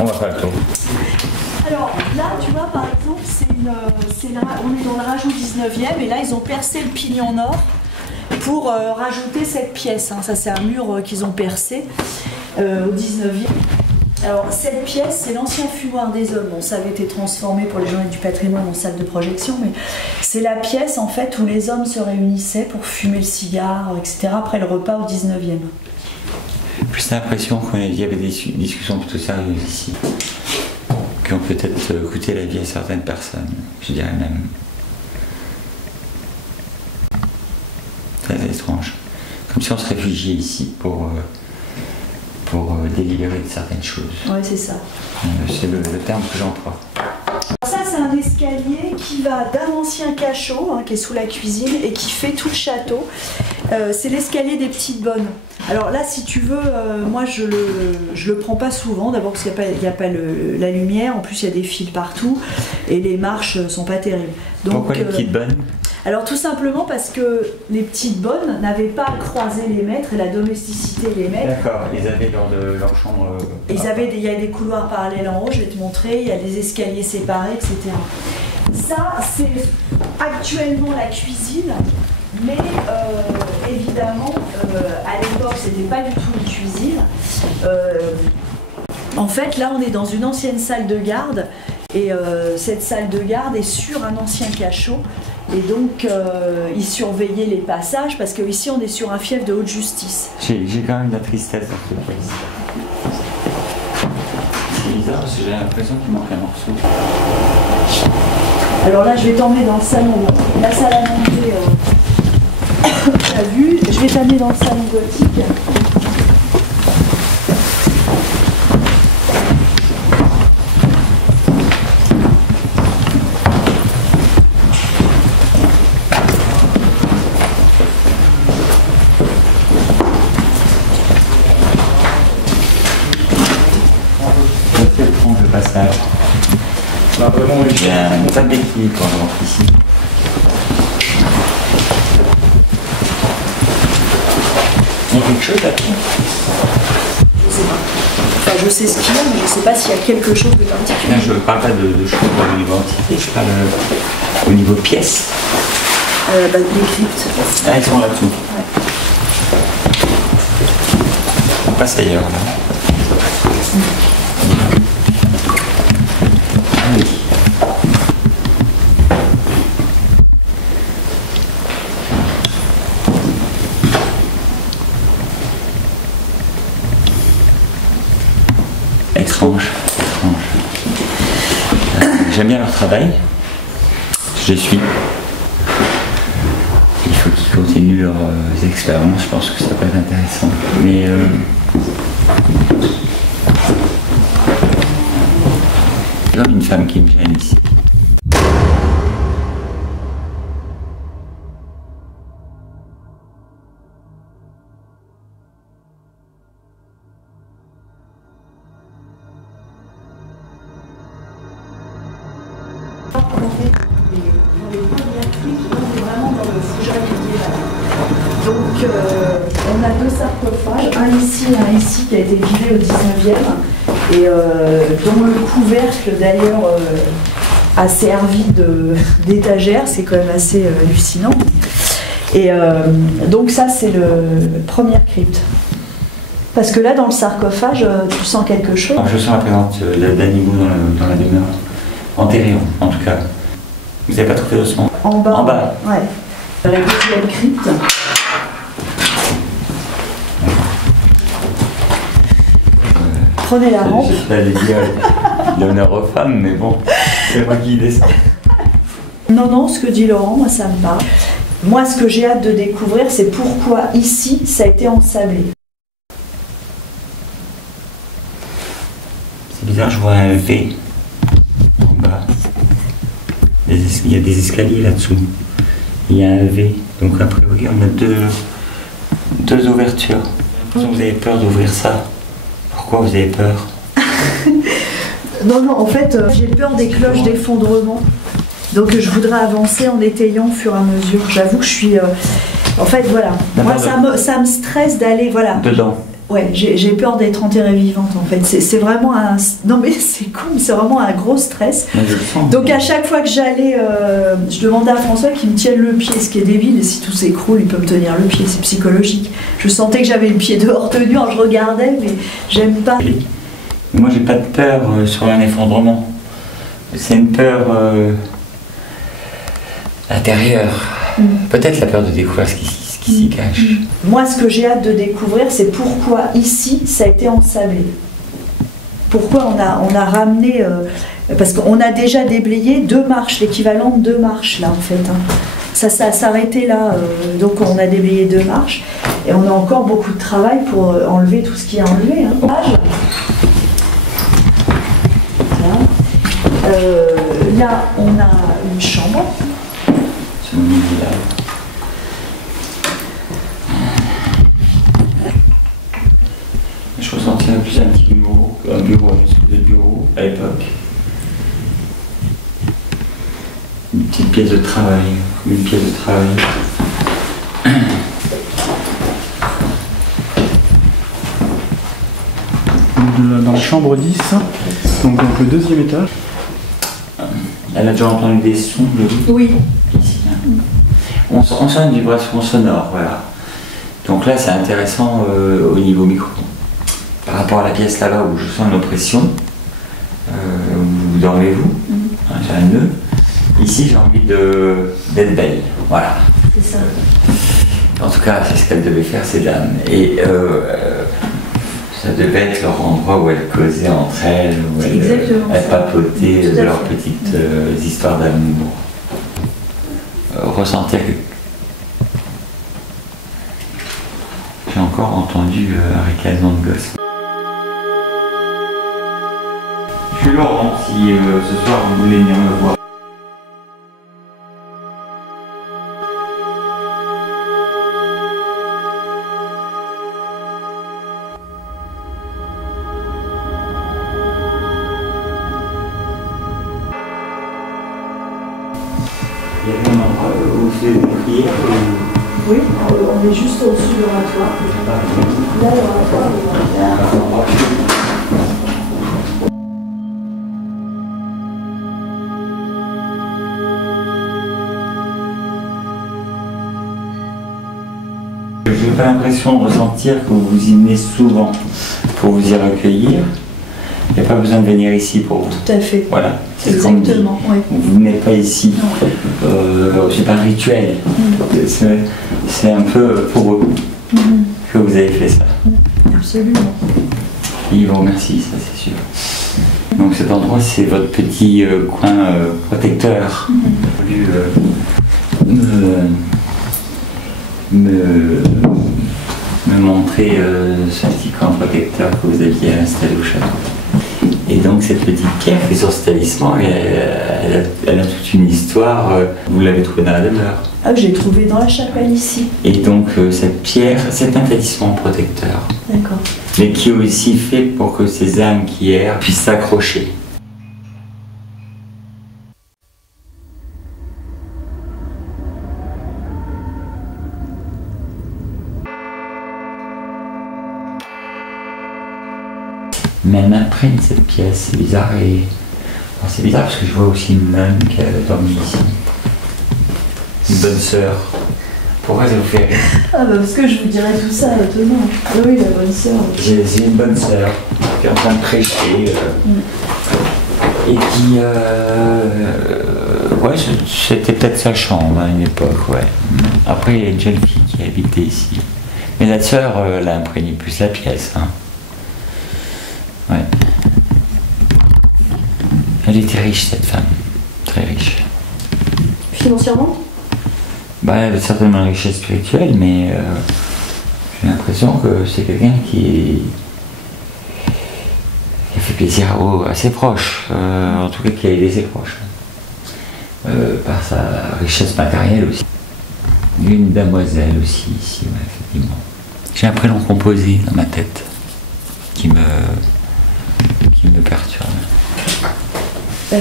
On va faire le tour. Alors là, tu vois, par exemple, on est dans le rajout 19e et là, ils ont percé le pignon nord pour rajouter cette pièce. Hein. Ça, c'est un mur qu'ils ont percé au 19e. Alors, cette pièce, c'est l'ancien fumoir des hommes. Bon, ça avait été transformé pour les journées du patrimoine en salle de projection, mais c'est la pièce, en fait, où les hommes se réunissaient pour fumer le cigare, etc., après le repas au 19e. J'ai l'impression qu'il y avait des discussions plutôt sérieuses ici, qui ont peut-être coûté la vie à certaines personnes, je dirais même. Très étrange. Comme si on se réfugiait ici pour délibérer de certaines choses. Oui, c'est ça. C'est le terme que j'emploie. Ça, c'est un escalier qui va d'un ancien cachot, hein, qui est sous la cuisine, et qui fait tout le château. C'est l'escalier des petites bonnes. Alors là, si tu veux, moi, je le prends pas souvent. D'abord parce qu'il n'y a pas la lumière, en plus il y a des fils partout, et les marches sont pas terribles. Donc, pourquoi les petites bonnes? Alors tout simplement parce que les petites bonnes n'avaient pas croisé les maîtres et la domesticité les maîtres. D'accord, ils avaient lors de leur chambre... Il y a des couloirs parallèles en haut, je vais te montrer, il y a des escaliers séparés, etc. Ça, c'est actuellement la cuisine, mais évidemment, à l'époque, c'était pas du tout une cuisine. En fait, là, on est dans une ancienne salle de garde, et cette salle de garde est sur un ancien cachot. Et donc, ils surveillaient les passages, parce qu'ici, on est sur un fief de haute justice. J'ai quand même de la tristesse dans cette pièce. C'est bizarre, parce que j'ai l'impression qu'il manque un morceau. Alors là, je vais t'emmener dans le salon. La salle à manger, tu as vu. Je vais t'amener dans le salon gothique. Le passage. J'ai un tas d'équilibre quand je rentre ici. Il y a quelque chose là-dessus? Je sais pas. Enfin, je sais ce qu'il y a, mais je sais pas s'il y a quelque chose de particulier. Je ne parle pas de choses au niveau entité, je parle au niveau pièces. Les cryptes. Ah, ils sont là-dessous. Ouais. On passe ailleurs là. Oui. Étrange. J'aime bien leur travail. Je les suis. Il faut qu'ils continuent leurs expériences. Je pense que ça peut être intéressant. Mais comme une femme qui me gêne ici. Donc on a deux sarcophages, un ici et un ici qui a été vidé au 19e et dont le couvercle d'ailleurs a servi d'étagère, c'est quand même assez hallucinant. Et donc ça c'est le première crypte. Parce que là dans le sarcophage, tu sens quelque chose. Je sens la présence d'animaux dans la demeure, enterrés en tout cas. Vous n'avez pas trouvé d'ossements? En bas. En bas. Ouais. La quatrième crypte. Prenez la rampe. Je sais pas dire l'honneur aux femmes, mais bon, c'est moi qui descends. Non, ce que dit Laurent, moi ça me parle. Moi, ce que j'ai hâte de découvrir, c'est pourquoi ici, ça a été ensablé. C'est bizarre, je vois un V en bas. Il y a des escaliers là-dessous. Il y a un V. Donc a priori, on a deux ouvertures. Vous avez peur d'ouvrir ça? Pourquoi vous avez peur? Non, en fait, j'ai peur des cloches d'effondrement. Donc je voudrais avancer en étayant au fur et à mesure. J'avoue que je suis... en fait, voilà. Moi, ça me stresse d'aller... Voilà. Dedans. Ouais, j'ai peur d'être enterrée vivante en fait. C'est vraiment un... Non mais c'est con, mais c'est vraiment un gros stress. Donc à chaque fois que j'allais, je demandais à François qu'il me tienne le pied, ce qui est débile, et si tout s'écroule, il peut me tenir le pied, c'est psychologique. Je sentais que j'avais le pied dehors tenu, alors je regardais, mais j'aime pas. Moi j'ai pas de peur sur un effondrement. C'est une peur intérieure. Peut-être la peur de découvrir ce qui s'y cache. Moi, ce que j'ai hâte de découvrir, c'est pourquoi ici, ça a été ensablé. Pourquoi on a ramené... parce qu'on a déjà déblayé 2 marches, l'équivalent de 2 marches, là, en fait. Hein. Ça s'arrêtait là, donc on a déblayé 2 marches. Et on a encore beaucoup de travail pour enlever tout ce qui est enlevé. Hein. Là, on a une chambre. Je ressentais plus un petit bureau, une espèce de bureau à l'époque. Une petite pièce de travail, comme une pièce de travail. Dans la chambre 10, donc le 2e étage. Elle a déjà entendu des sons de... Oui. Ici, hein. On sent une vibration sonore, voilà. Donc là, c'est intéressant au niveau micro. Par rapport à la pièce là-bas où je sens une oppression, où dormez-vous, hein, j'ai un nœud. Ici, j'ai envie d'être belle, voilà. C'est ça. En tout cas, c'est ce qu'elle devait faire, ces dames. Et ça devait être leur endroit où elles causaient entre elles, où elles papotaient de leurs petites histoires d'amour. Ressentir que... J'ai encore entendu un ricanement de gosse. Je suis Laurent, si ce soir vous voulez venir me voir. Il y avait un endroit où vous faisiez des prières ou... Oui, on est juste au-dessus de l'oratoire. Là, l'oratoire, là. Je n'ai pas l'impression de ressentir que vous y venez souvent pour vous y recueillir. Il n'y a pas besoin de venir ici pour vous. Tout à fait. Voilà, c'est ce qu'on me dit. Exactement, oui. Vous venez pas ici. C'est pas un rituel. C'est un peu pour eux que vous avez fait ça. Absolument. Ils vous remercient, ça c'est sûr. Donc cet endroit, c'est votre petit coin protecteur. J'ai voulu me montrer ce petit coin protecteur que vous aviez installé au château. Et donc cette petite pierre qui est sur cet talisman, elle a toute une histoire. Vous l'avez trouvée dans la demeure. Ah, j'ai trouvé dans la chapelle ici. Et donc cette pierre, c'est un talisman protecteur. D'accord. Mais qui est aussi fait pour que ces âmes qui errent puissent s'accrocher. Mais elle m'imprègne cette pièce, c'est bizarre. Et... Bon, c'est bizarre parce que je vois aussi une nonne qui a dormi ici. Une bonne sœur. Pourquoi ça vous fait rire? Ah bah parce que je vous dirais tout ça étonnant. Ah oui, la bonne sœur. J'ai une bonne sœur qui est en train de prêcher et qui... ouais, c'était peut-être sa chambre à une époque, ouais. Après, il y a une jeune fille qui habitait ici. Mais la sœur, elle a imprégné plus la pièce. Hein. Ouais. Elle était riche, cette femme. Très riche. Financièrement? Bah, elle a certainement une richesse spirituelle, mais j'ai l'impression que c'est quelqu'un qui a fait plaisir à ses proches, en tout cas qui a aidé ses proches, par sa richesse matérielle aussi. Il y a une demoiselle aussi ici, ouais, effectivement. J'ai un prénom composé dans ma tête qui me perturbe. Ouais,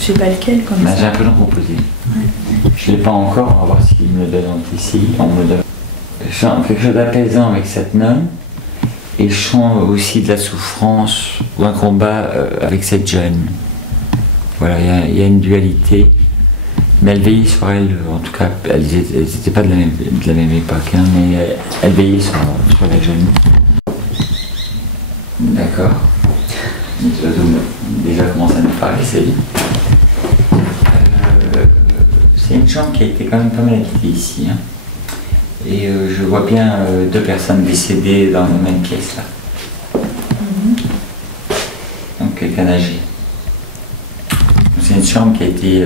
je sais pas lequel comme Bah, ça. j'ai un prénom composé. Ouais. Je ne l'ai pas encore, on va voir s'il me le donne ici. On me donne quelque chose d'apaisant avec cette nonne. Et je sens aussi de la souffrance ou un combat avec cette jeune. Voilà, il y a une dualité. Mais elle veillait sur elle, en tout cas, elles n'étaient pas de la même époque, hein, mais elle veillait sur la jeune. D'accord. Les oiseaux déjà commencent à nous parler, c'est une chambre qui a été quand même pas mal habitée ici. Hein. Et je vois bien 2 personnes décédées dans la même pièce là. Donc quelqu'un âgé. C'est une chambre qui a été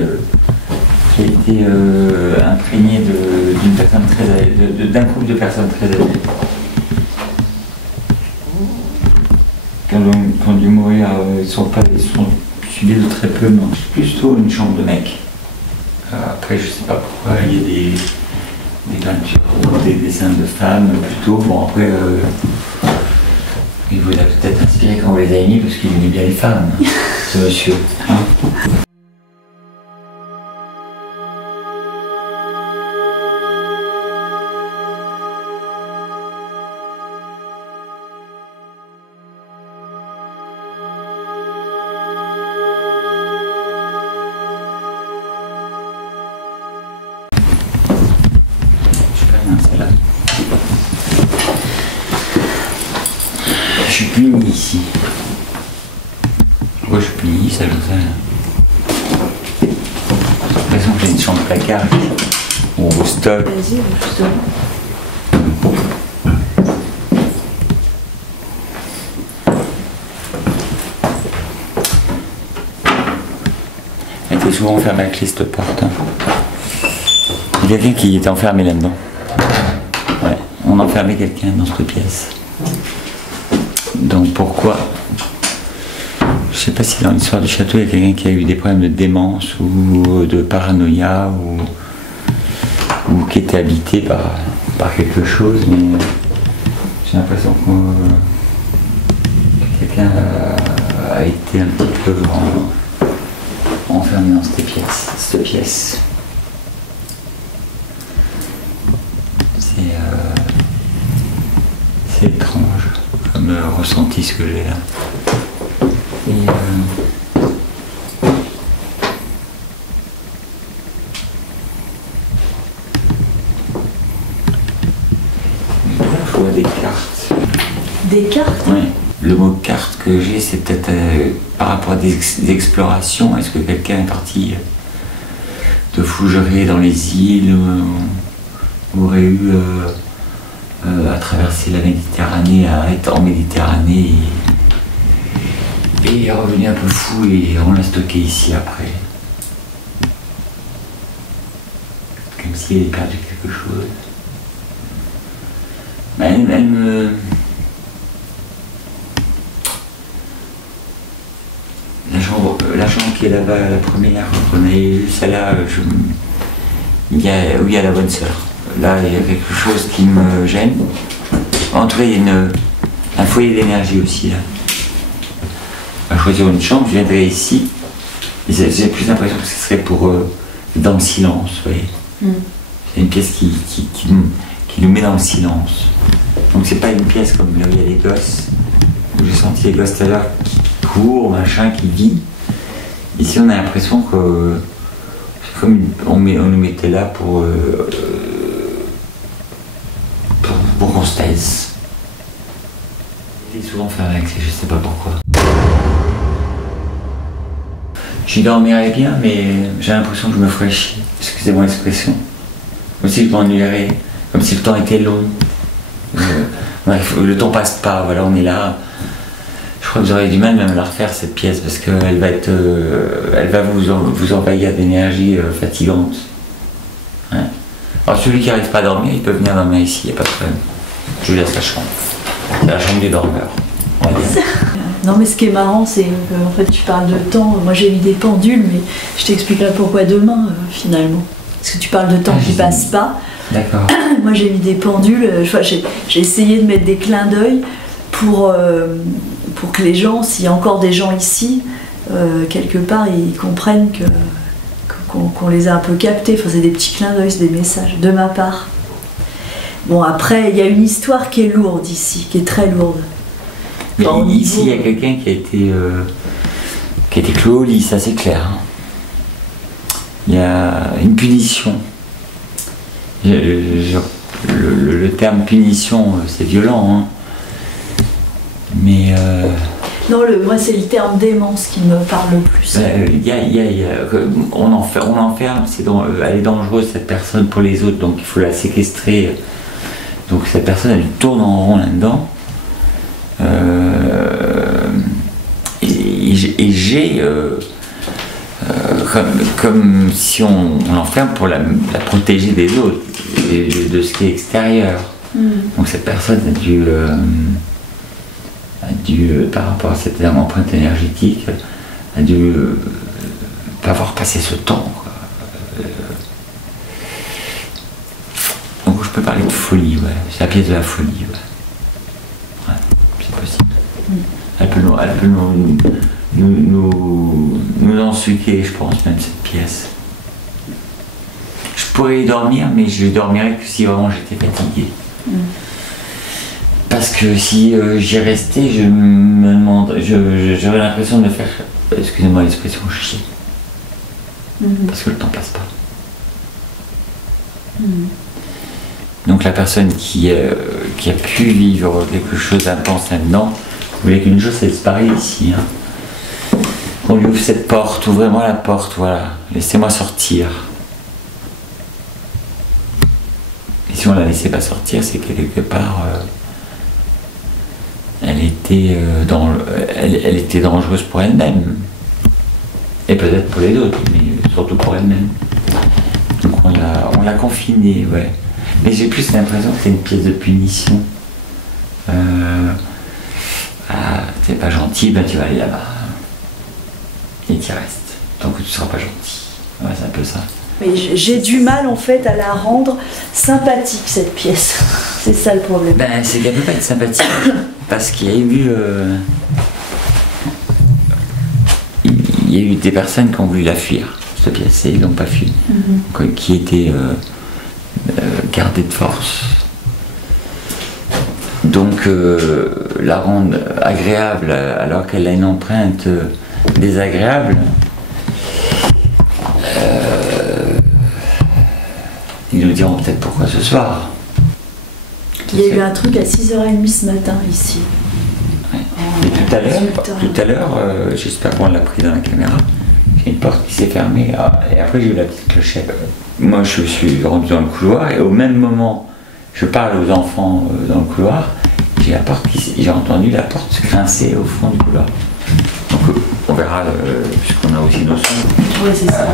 imprégnée d'une personne très âgée, d'un groupe de personnes très âgées. Qui ont dû mourir, ils sont suivis de très peu, non. C'est plutôt une chambre de mec. Après, je sais pas pourquoi, il y a des peintures, des dessins de femmes plutôt. Bon, après, il vous a peut-être inspiré quand vous les avez mis parce qu'il aimait bien les femmes, ce monsieur. Hein. Je suis puni ici. Pourquoi je suis puni, ça je sais. J'ai l'impression que j'ai une chambre placard où on stocke. Vas-y, justement. Elle était souvent enfermée avec clé cette porte. Hein. Il y a quelqu'un qui était enfermé là-dedans. Ouais, on enfermait quelqu'un dans cette pièce. Donc pourquoi? Je sais pas si dans l'histoire du château il y a quelqu'un qui a eu des problèmes de démence ou de paranoïa ou qui était habité par quelque chose, mais j'ai l'impression que quelqu'un a été un petit peu enfermé dans cette pièce. C'est étrange comme ressenti ce que j'ai là. Et je vois des cartes. Des cartes? Oui. Le mot carte que j'ai, c'est peut-être par rapport à des explorations. Est-ce que quelqu'un est parti de fougerer dans les îles ou aurait eu à traverser la Méditerranée, à être en Méditerranée et est revenu un peu fou et on l'a stocké ici après. Comme s'il avait perdu quelque chose. Mais elle me... La chambre qui est là-bas, la première, quand on a eu celle-là, où il y a la bonne sœur. Là, il y a quelque chose qui me gêne. En tout cas, il y a un foyer d'énergie aussi là. À choisir une chambre, je viendrai ici. J'ai plus l'impression que ce serait pour dans le silence, vous voyez. C'est une pièce qui nous met dans le silence. Donc c'est pas une pièce comme là où il y a les gosses, où j'ai senti les gosses tout à l'heure qui courent, machin, qui vit. Ici on a l'impression que c'est comme on nous mettait là pour qu'on se taise. J'étais souvent fermé avec ça, je sais pas pourquoi. J'y dormirais bien, mais j'ai l'impression que je me ferais chier. Excusez-moi l'expression. Comme si je m'ennuierais, comme si le temps était long. Le temps passe pas, voilà, on est là. Je crois que vous aurez du mal même à la refaire cette pièce parce qu'elle va être, elle va vous envahir d'énergie fatigante. Hein. Alors celui qui n'arrive pas à dormir, il peut venir dormir ici, il n'y a pas de problème. Je lui laisse la chambre. C'est la chambre des dormeurs. Non mais ce qui est marrant c'est qu'en fait tu parles de temps, moi j'ai mis des pendules mais je t'expliquerai pourquoi demain finalement. Parce que tu parles de temps qui passe pas. D'accord. Moi j'ai mis des pendules, j'ai essayé de mettre des clins d'œil pour que les gens, s'il y a encore des gens ici, quelque part ils comprennent qu'on les a un peu captés. Enfin, c'est des petits clins d'œil, c'est des messages de ma part. Bon après il y a une histoire qui est lourde ici, qui est très lourde. Mais Enfin, au ici, il y a niveau- quelqu'un qui a été cloué au lit, ça c'est clair. Hein. Il y a une punition. Le terme punition, c'est violent, hein. Mais Non, moi c'est le terme démence qui me parle le plus. on enferme, elle est dangereuse cette personne pour les autres, donc il faut la séquestrer. Donc cette personne, elle tourne en rond là-dedans. Et j'ai comme si on l'enferme pour la protéger des autres et de ce qui est extérieur. Donc cette personne a dû par rapport à cette empreinte énergétique, a dû pas avoir passé ce temps, quoi. Donc je peux parler de folie, ouais. C'est la pièce de la folie, ouais. C'est possible. Elle peut nous ensuquer, je pense, même cette pièce. Je pourrais y dormir, mais je dormirais que si vraiment j'étais fatigué. Parce que si j'y restais, je me demande, j'aurais l'impression de me faire, excusez-moi l'expression, chier. Parce que le temps passe pas. Donc la personne qui a pu vivre quelque chose d'intense là-dedans, voulait qu'une chose, c'est disparaître ici. Hein. On lui ouvre cette porte, ouvrez-moi la porte, voilà. Laissez-moi sortir. Et si on la laissait pas sortir, c'est que quelque part, elle était dangereuse pour elle-même. Et peut-être pour les autres, mais surtout pour elle-même. Donc on l'a confinée, ouais. Mais j'ai plus l'impression que c'est une pièce de punition. T'es pas gentil, ben tu vas aller là-bas. Et tu restes. Tant que tu seras pas gentil. Ouais, c'est un peu ça. Mais j'ai du mal en fait à la rendre sympathique cette pièce. C'est ça le problème. Ben c'est qu'elle peut pas être sympathique. Parce qu'il y a eu il y a eu des personnes qui ont voulu la fuir, cette pièce, et ils l'ont pas fui. Qui étaient gardées de force. Donc la rendre agréable alors qu'elle a une empreinte désagréable, ils nous diront peut-être pourquoi ce soir. Il y a eu un truc à 6h30 ce matin ici. Ouais. Et tout à l'heure, j'espère qu'on l'a pris dans la caméra, il y a une porte qui s'est fermée et après j'ai eu la petite clochette. Moi je suis rendu dans le couloir et au même moment je parle aux enfants dans le couloir, j'ai entendu la porte se grincer au fond du couloir. Donc on verra, puisqu'on a aussi nos sons. Oui, c'est ça.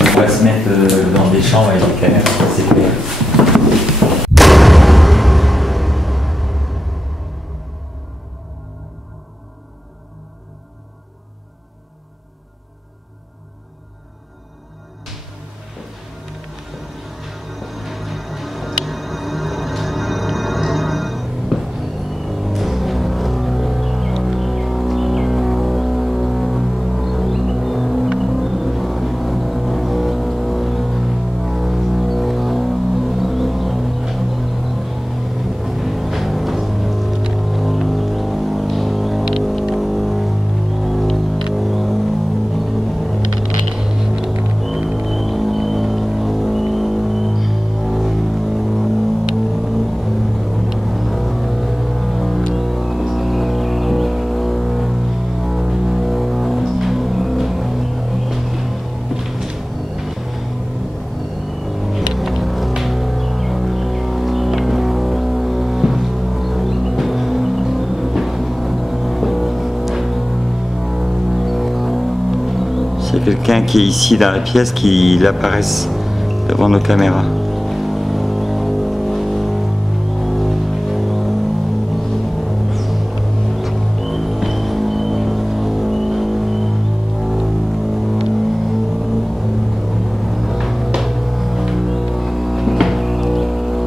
On va se mettre dans des chambres avec des caméras, c'est clair. C'est quelqu'un qui est ici dans la pièce qui apparaisse devant nos caméras.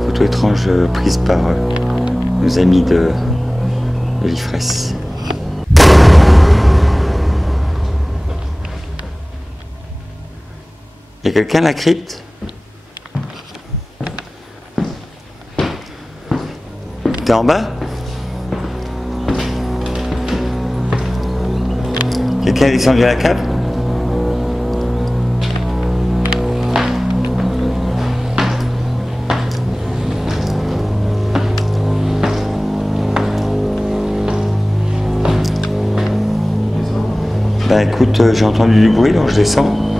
Photo étrange prise par nos amis de l'IFRES. Il y a quelqu'un à la crypte? T'es en bas? Quelqu'un est descendu à la cave? Bah écoute, j'ai entendu du bruit donc je descends.